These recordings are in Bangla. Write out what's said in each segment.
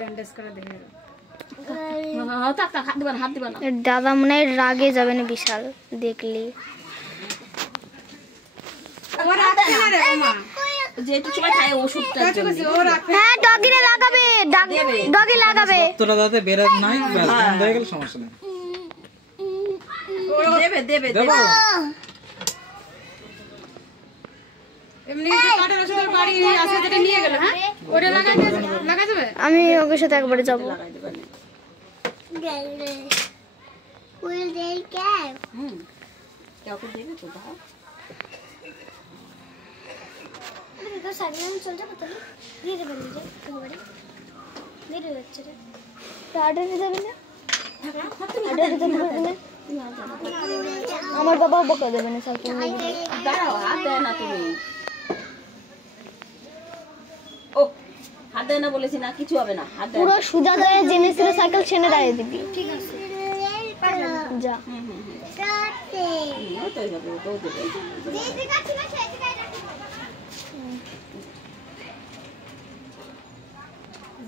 ব্যান্ডেজ করে দেখে হাত দিবা না। দাদা মনে হয় রাগে যাবে না বিশাল দেখলি। হ্যাঁ ডগিরে লাগাবে, ডগি লাগাবে। তোরা দাদা বেরাত নাই, ব্যাস বন্ধ হয়ে গেল, সমস্যা নেই। দেবে এমনি কাটার ওষুধের বাড়ি আছে যেটা নিয়ে গেল। হ্যাঁ ওটা লাগা যাবে। আমি ওকে সাথে একবারে যাব। আমার বাবা বকা দেবে না সাইকেল হাত দেয় না বলেছি না, কিছু হবে না। পুরো সুজা ধরে জেনেছিল সাইকেল ছেড়ে দাঁড়িয়ে দিবি। ঠিক আছে যা।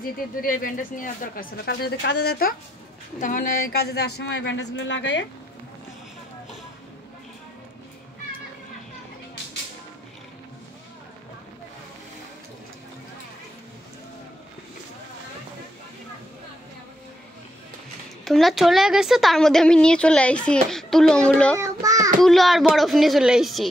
জিতের দূরে ব্যান্ডেজ নেওয়ার দরকার ছিল। কাল যদি কাজে যেত তখন কাজে যাওয়ার সময় ব্যান্ডেজগুলো লাগাইয়ে তোমরা চলে গেছো, তার মধ্যে আমি নিয়ে চলে আইছি তুলো আর বরফ নিয়ে চলে আইছি।